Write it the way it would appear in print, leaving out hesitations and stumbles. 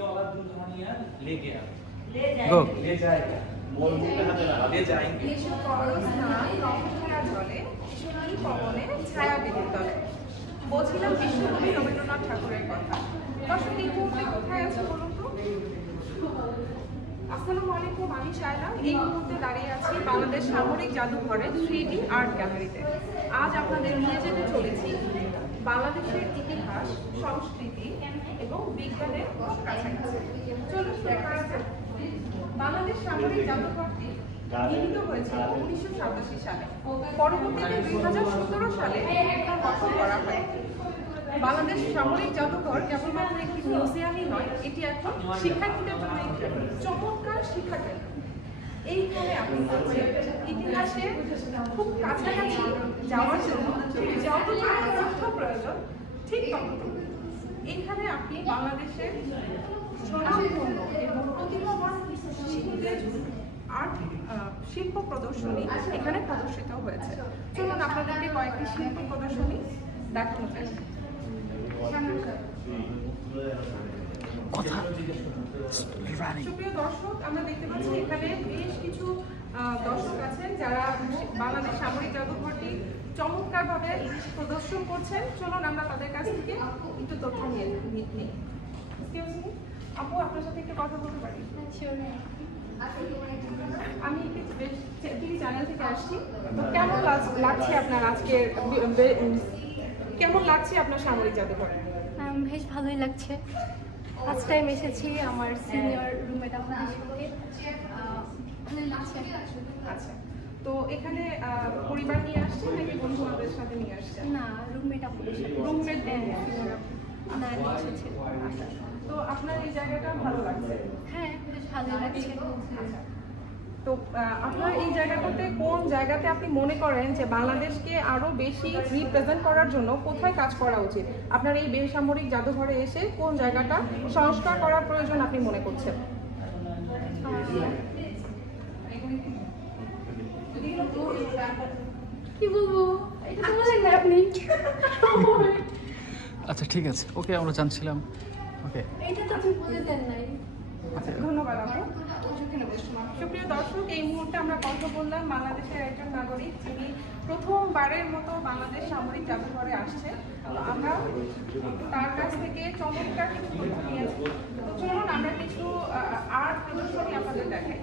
वाला दूध कहानियां ले गया गो ले जाएगा ले जाएंगे ছায়া বিদ্যুৎ তলে বলছিলাম বিশ্বকবি রবীন্দ্রনাথ ঠাকুরের কথা। দর্শক এই মুহূর্তে কোথায় আছে বলুন তো? আসসালামু আলাইকুম, আমি শায়লা। এই মুহূর্তে দাঁড়িয়ে আছি বাংলাদেশ সামরিক জাদুঘরের 3D আর্ট গ্যালারিতে। আজ আপনাদের নিয়ে যেতে চলেছি বাংলাদেশের ইতিহাস, সংস্কৃতি এবং বিজ্ঞানের কাছাকাছি। চলুন শুরু করা যাক। বাংলাদেশ সামরিক জাদুঘরটি নির্মিত হয়েছিল 1987 সালে। পরবর্তীতে 2017 সালে এটার গঠন করা হয়। বাংলাদেশ সামরিক জাদুঘর কেবলমাত্র একটি মিউজিয়ামই নয়, এটি এখন শিক্ষার্থীদের জন্য একটি চমৎকার শিক্ষাকেন্দ্র। এইখানে আপনি ইতিহাসের খুব কাছাকাছি যাওয়ার জন্য যতটুকু তথ্য প্রয়োজন ঠিক ততটুকু। এখানে আপনি বাংলাদেশের স্বনামধন্য এবং প্রতিভাবান শিল্পীদের আর্ট শিল্প প্রদর্শনী এখানে প্রদর্শিত হয়েছে। চলুন আপনাদেরকে কয়েকটি শিল্প প্রদর্শনী দেখানো যায়। সুপ্রিয় দর্শক, আমরা দেখতে পাচ্ছি এখানে বেশ কিছু দর্শক আছেন যারা বাংলাদেশ সামরিক জাদুঘরটি চমৎকারভাবে প্রদর্শন করছেন। চলুন আমরা তাদের কাছ থেকে একটু তথ্য নিয়ে নিই। আপু, আপনার সাথে একটু কথা বলতে পারি? আমি টিভি চ্যানেল থেকে আসছি। তো কেমন লাগছে আপনার আজকে, কেমন লাগছে আপনার সামরিক জাদুঘর? বেশ ভালোই লাগছে। ফার্স্ট টাইম এসেছি আমার সিনিয়র রুমমেট আপনাদের সাথে, ভালোই লাগছে। আচ্ছা, তো এখানে পরিবার নিয়ে আসছেন নাকি বন্ধু বান্ধবের সাথে নিয়ে আসছেন? না, রুমমেট আপনাদের সাথে। রুমমেট না, নিয়ে এসেছে। আচ্ছা, তো আপনার এই জায়গাটা ভালো লাগছে? হ্যাঁ, বেশ ভালোই লাগছে। আচ্ছা, তো আপনার এই জায়গাটাতে কোন জায়গাতে আপনি মনে করেন যে বাংলাদেশকে আরো বেশি রিপ্রেজেন্ট করার জন্য কোথায় কাজ করা উচিত? আপনার এই বেসামরিক জাদুঘরে এসে কোন জায়গাটা সংস্কার করার প্রয়োজন আপনি মনে করছেন? কি বলবো, এটা তো বলেন না আপনি। আচ্ছা ঠিক আছে, ওকে, আমরা জানছিলাম। ওকে, এটা তো আপনি বলে দেন নাই। আচ্ছা, ধন্যবাদ আপু। সুপ্রিয় দর্শক, এই মুহূর্তে আমরা কথা বললাম বাংলাদেশের একজন নাগরিক যিনি প্রথমবারের মতো বাংলাদেশ সামরিক জাদুঘরে আসছে। আমরা তার কাছ থেকে চমৎকার কিছু তথ্য নিয়েছি। তো চলুন আমরা কিছু আর্ট প্রদর্শনী আপনাদের দেখাই।